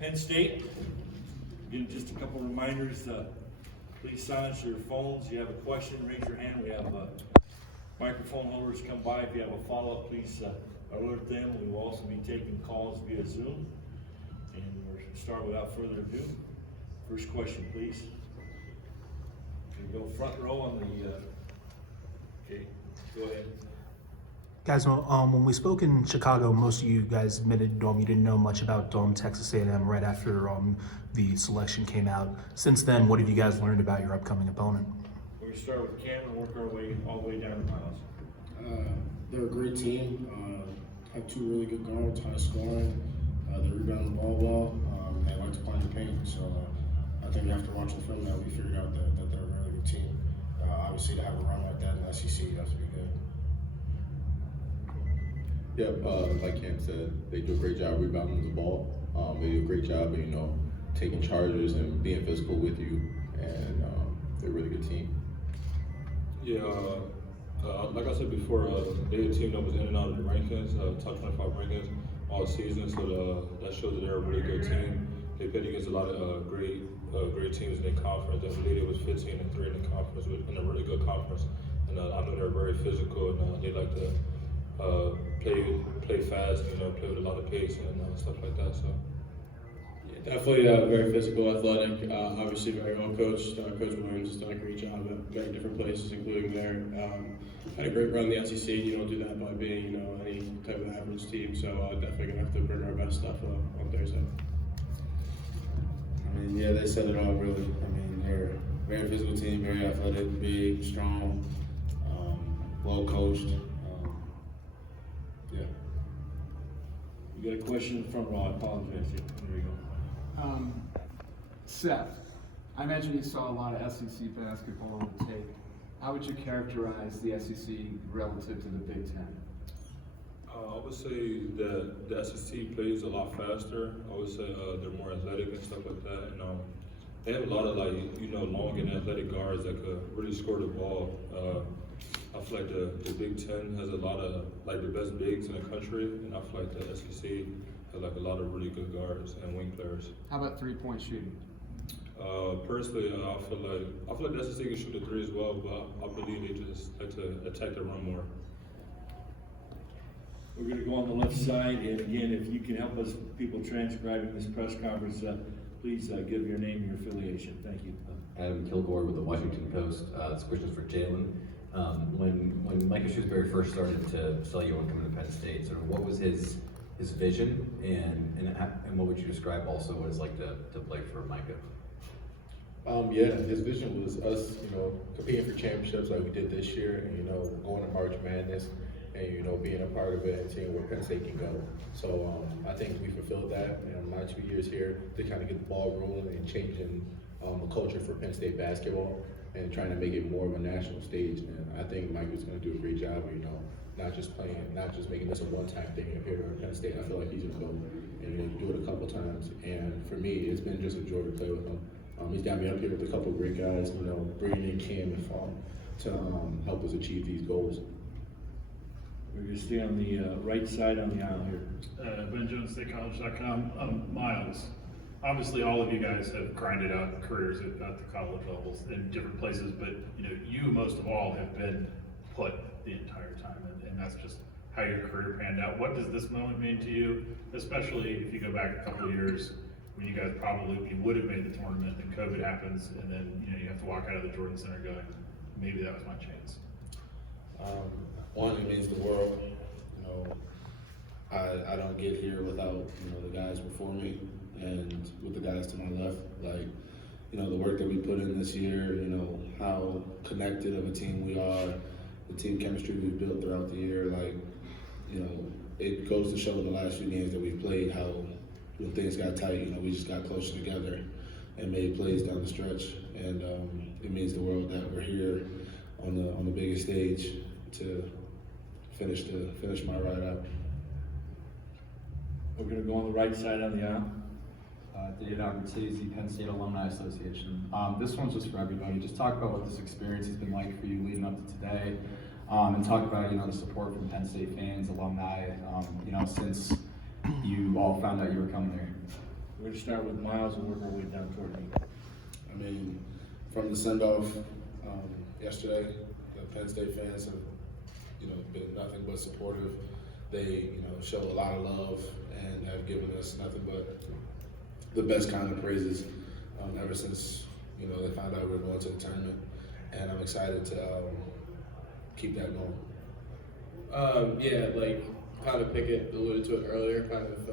Penn State. Again, just a couple reminders. Please silence your phones. If you have a question, raise your hand. We have microphone holders come by. If you have a follow-up, please alert them. We will also be taking calls via Zoom. And we'll start without further ado. First question, please. You go front row on the. Okay, go ahead. Guys, when we spoke in Chicago, most of you guys admitted you didn't know much about Texas A&M right after the selection came out. Since then, what have you guys learned about your upcoming opponent? We're going to start with Cam and work our way all the way down to Myles. They're a great team. Have two really good guards, high scoring. They rebound the ball well. They like to play in the paint. So I think after watching the film, that we figured out that they're a really good team. Obviously, to have a run like that in the SEC, you have to be good. Yeah, like Cam said, they do a great job rebounding the ball. They do a great job of, taking charges and being physical with you, and they're a really good team. Yeah, like I said before, they're a team that was in and out of the rankings, top 25 rankings all season, so that shows that they're a really good team. They played against a lot of great teams in the conference. I believe it was 15-3 in the conference, in a really good conference. And I know they're very physical, and they like to play fast, play with a lot of pace and stuff like that. So yeah, definitely very physical, athletic, obviously very well coached. Coach Williams has done a great job at many different places, including there. Had a great run in the SEC. You don't do that by being, any type of average team. So definitely gonna have to bring our best stuff on Thursday. I mean, yeah, they said it all really. I mean, they're a very physical team, very athletic, big, strong, well coached. Yeah. You got a question in the front row? I apologize. There you go. Seth, I imagine you saw a lot of SEC basketball on the tape. How would you characterize the SEC relative to the Big Ten? I would say that the SEC plays a lot faster. I would say they're more athletic and stuff like that. And they have a lot of long and athletic guards that could really score the ball. I feel like the Big Ten has a lot of the best bigs in the country, and I feel like the SEC has a lot of really good guards and wing players. How about three-point shooting? Personally, I feel like the SEC can shoot the three as well, but I believe they just like to attack the run more. We're going to go on the left side, and again, if you can help us, people transcribing this press conference, please give your name and your affiliation. Thank you. Adam Kilgore with the Washington Post. This question is for Jalen. When Micah Shrewsbury first started to sell you on coming to Penn State, sort of what was his vision, and what would you describe also what it's like to play for Micah? Yeah, his vision was us, competing for championships like we did this year, and going to March Madness, and being a part of it and seeing where Penn State can go. So I think we fulfilled that in my 2 years here to kind of get the ball rolling and changing the culture for Penn State basketball and trying to make it more of a national stage. And I think Mike was going to do a great job, not just making this a one-time thing here at Penn State. I feel like he's going to go and do it a couple times. And for me, it's been just a joy to play with him. He's got me up here with a couple of great guys, bringing in Cam and Fall to help us achieve these goals. We're going to stay on the right side on the aisle here. Ben Jones, StateCollege.com. Myles, obviously all of you guys have grinded out careers at the college levels in different places, but you most of all have been put the entire time, and that's just how your career panned out. What does this moment mean to you, especially if you go back a couple of years when you guys you would have made the tournament and COVID happens, and then you have to walk out of the Jordan Center going, maybe that was my chance. One, it means the world. I don't get here without the guys before me and with the guys to my left. The work that we put in this year. How connected of a team we are, the team chemistry we've built throughout the year. It goes to show the last few games that we've played how when things got tight, we just got closer together and made plays down the stretch. And it means the world that we're here on the biggest stage to finish my ride out. We're going to go on the right side on the aisle. David Albertizzi, Penn State Alumni Association. This one's just for everybody. Just talk about what this experience has been like for you leading up to today, and talk about the support from Penn State fans, alumni, since you all found out you were coming there. We're gonna start with Myles and work our way down toward you. I mean, from the send-off yesterday, the Penn State fans have, been nothing but supportive. They, show a lot of love and have given us nothing but the best kind of praises ever since, they found out we were going to the tournament. And I'm excited to keep that going. Yeah, like kind of Pickett alluded to it earlier, kind of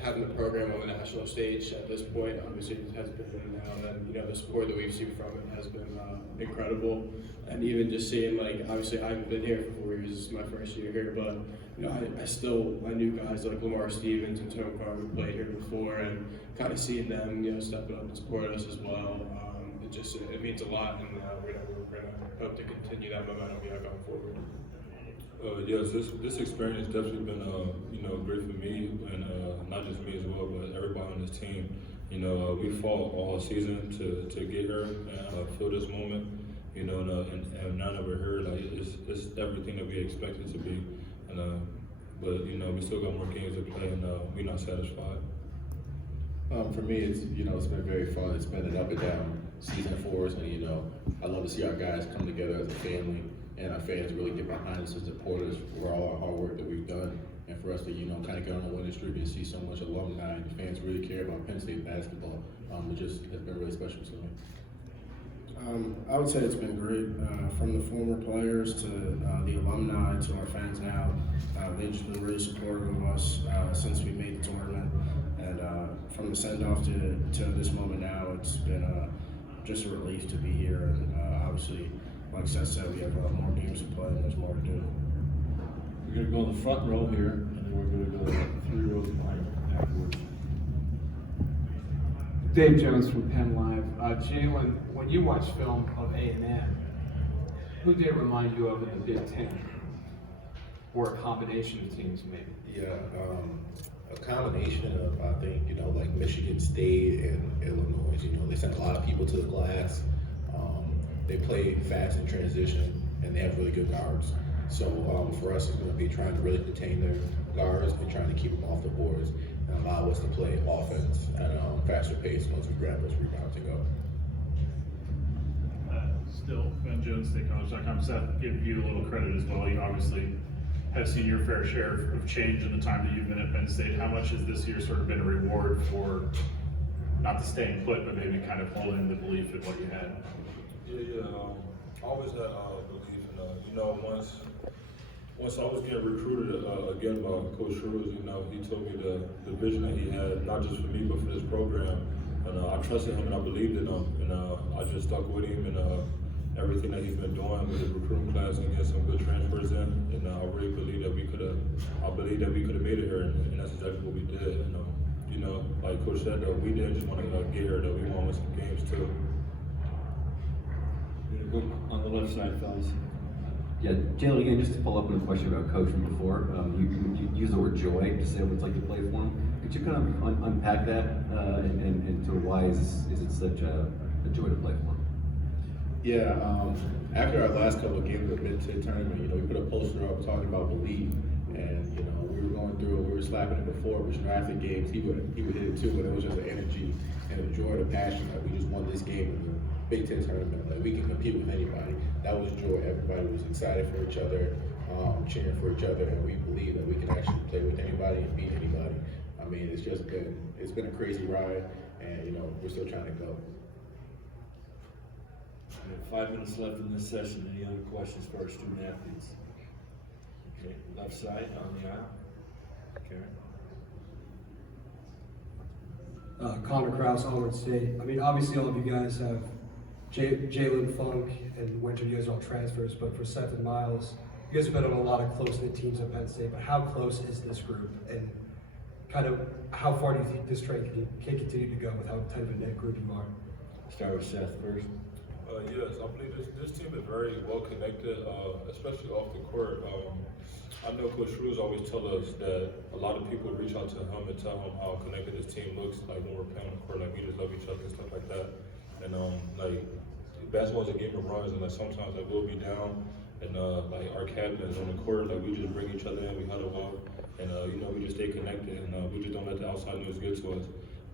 having the program on the national stage at this point, obviously it has been now, and the support that we've seen from it has been incredible. And even just seeing, like, obviously I haven't been here for 4 years, this is my first year here, but I knew guys like Lamar Stevens and Tone Carr who played here before, and kind of seeing them, stepping up and support us as well. It means a lot, and we're gonna hope to continue that momentum going forward. Yes, this experience definitely been great for me, and not just me as well, but everybody on this team. We fought all season to get here and feel this moment. And now that we're here, like it's everything that we expected to be. And but we still got more games to play, and we're not satisfied. For me, it's it's been very fun. It's been an up and down season for us, and I love to see our guys come together as a family, and our fans really get behind us and support us for all our hard work that we've done, and for us to kind of get on the winning streak and see so much alumni and fans really care about Penn State basketball. It just has been really special to me. I would say it's been great, from the former players to the alumni to our fans now. They've just been really supportive of us since we made the tournament, and from the send-off to this moment now, it's been just a relief to be here. And obviously, like Seth said, we have more games to play and there's more to do. We're gonna go in the front row here, and then we're gonna go 3 rows behind afterwards. Dave Jones from Penn Live. Jalen, when you watch film of A&M, who did it remind you of in the Big Ten? Or a combination of teams, maybe? Yeah, a combination of, I think, like Michigan State and Illinois. They send a lot of people to the glass. They play fast in transition, and they have really good guards. So for us, it's going to be trying to really contain their guards and trying to keep them off the boards and allow us to play offense at a faster pace once we grab those rebounds and go. Still, Ben Jones, StateCollege.com. Seth, give you a little credit as well. You obviously have seen your fair share of change in the time that you've been at Penn State. How much has this year sort of been a reward for not the staying put, but maybe kind of holding the belief in what you had? Yeah. I always had belief in, once I was getting recruited again by Coach Shrews, he told me the vision that he had, not just for me, but for this program. And I trusted him and I believed in him. And I just stuck with him and everything that he's been doing with his recruiting class and getting some good transfers in. And I really believe that we could have made it here, and that's exactly what we did. And, like Coach said, we didn't just want to get here, though. We want to win some games too. We're gonna go on the left side, fellas. Yeah, Jalen, again, just to follow up on a question about Coach from before, you used the word joy to say what it's like to play for him. Could you kind of unpack that and to why is it such a joy to play for him? Yeah, after our last couple of games of the mid-state tournament, we put a poster up talking about belief, and we were going through it. We were slapping it before, but traffic games, he would hit it too, and it was just the energy and the joy, the passion that we just won this game in the Big Ten tournament. Like, we can compete with anybody. That was joy. Everybody was excited for each other, cheering for each other, and we believe that we can actually play with anybody and beat anybody. I mean, it's been a crazy ride, and we're still trying to go. We have 5 minutes left in this session. Any other questions for our student athletes? Okay, left side on the aisle. Karen. Connor Krause, Auburn State. I mean, obviously all of you guys have Jalen, Funk, and Wynter. You guys are all transfers, but for Seth and Myles, you guys have been on a lot of close-knit teams at Penn State, but how close is this group? And kind of how far do you think this trend can continue to go with how tight of a knit group you are? Start with Seth first. Yes, I believe this team is very well connected, especially off the court. I know Coach Shrews always tell us that a lot of people reach out to him and tell him how connected this team looks, like when we're playing on the court, like we just love each other and stuff like that. And like basketball is a game of runs, and like sometimes like we'll be down, and like our captains on the court, like we just bring each other in, we huddle up, and we just stay connected, and we just don't let the outside news get to us.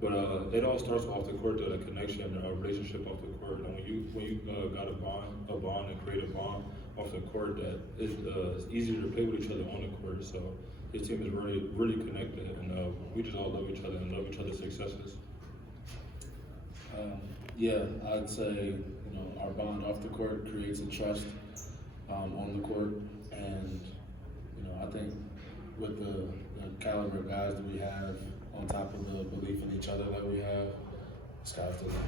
But it all starts off the court, the connection, a relationship off the court. And when you got a bond and create a bond off the court, that it's easier to play with each other on the court. So this team is really connected, and we just all love each other and love each other's successes. Yeah, I'd say our bond off the court creates a trust on the court, and I think with the caliber of guys that we have, on top of the belief in each other that we have, sky's the limit.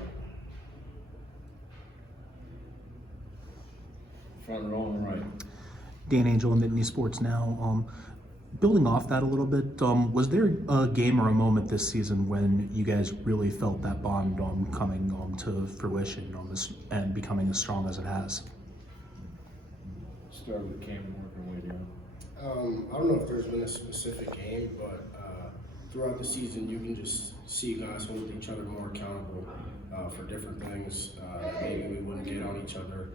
Front row on the right. Dan Angel, Nittany Sports Now. Building off that a little bit, was there a game or a moment this season when you guys really felt that bond coming to fruition and becoming as strong as it has? Start with Cameron, working way down. I don't know if there's been a specific game, but throughout the season, you can just see guys hold each other more accountable for different things that maybe we wouldn't get on each other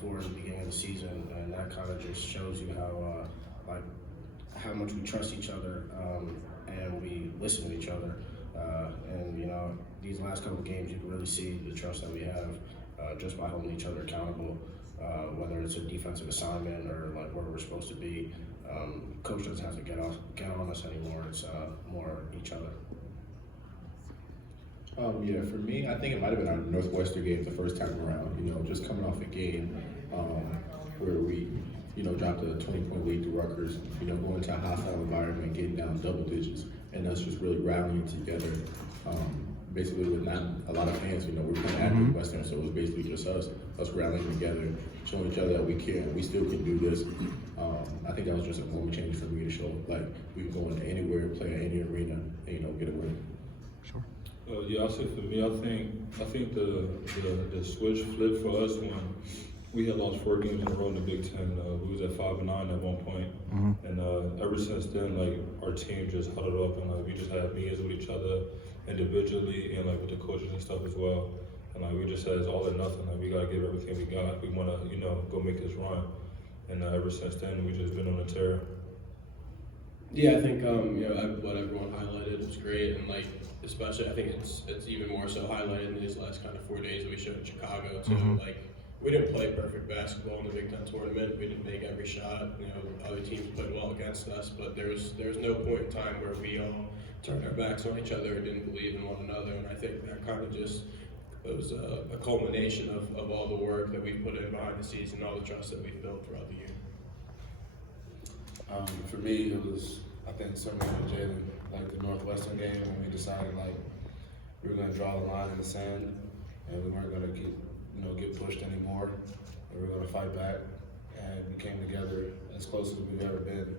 for in the beginning of the season, and that kind of just shows you how much we trust each other and we listen to each other. And these last couple of games, you can really see the trust that we have just by holding each other accountable. Whether it's a defensive assignment or like where we're supposed to be, coach doesn't have to get on us anymore. It's more each other. Yeah, for me, I think it might have been our Northwestern game the first time around. Just coming off a game where we, dropped a 20-point lead to Rutgers. Going to a hostile environment, getting down double digits, and us just really rallying together. Basically, with not a lot of fans, we're playing at Northwestern, so it was basically just us rallying together, showing each other that we still can do this. I think that was just a moment change for me to show, like, we can go into anywhere, play at any arena, and, get a win. Sure. Yeah, I'll say for me, I think the switch flipped for us when we had lost 4 games in a row in the Big Ten. We was at 5-9 at one point. And ever since then, like, our team just huddled up, and we just had meetings with each other individually and like with the coaches and stuff as well. And like we just said, it's all or nothing. Like we gotta give everything we got. We wanna, go make this run. And ever since then, we just been on a tear. Yeah, I think what everyone highlighted was great, and like especially I think it's even more so highlighted in these last kind of 4 days that we showed in Chicago too. Like we didn't play perfect basketball in the Big Ten tournament. We didn't make every shot. Other teams played well against us, but there was no point in time where we all turned our backs on each other and didn't believe in one another. And I think that kind of just was a culmination of all the work that we've put in behind the scenes and all the trust that we've built throughout the year. For me, it was, I think, similar to Jalen, like the Northwestern game when we decided like we were going to draw the line in the sand and we weren't going to get pushed anymore, and we were going to fight back, and we came together as close as we've ever been.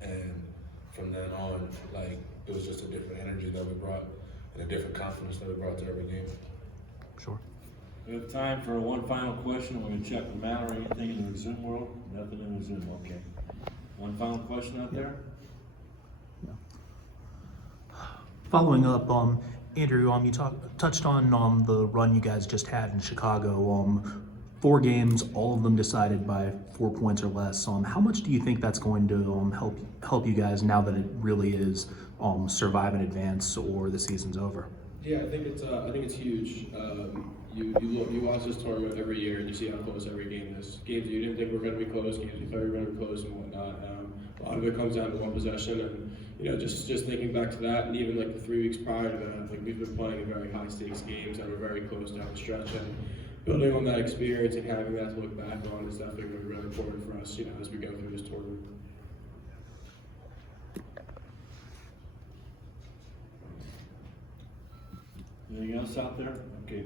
And from then on, like, it was just a different energy that we brought and a different confidence that we brought to every game. Sure. We have time for one final question. We're going to check with Mallory. Anything in the Zoom world? Nothing in the Zoom. Okay. One final question out there? Yeah. Following up, Andrew, you touched on the run you guys just had in Chicago. 4 games, all of them decided by 4 points or less. How much do you think that's going to help you guys now that it really is survive and advance or the season's over? Yeah, I think it's huge. You watch this tournament every year and you see how close every game is. Games you didn't think were going to be close, games you thought were going to be close and whatnot. A lot of it comes down to one possession, and just thinking back to that, and even like the 3 weeks prior to that, like we've been playing in very high stakes games that were very close down the stretch, and building on that experience and having that to look back on is definitely going to be really important for us, as we go through this tournament. Anything else out there? Okay.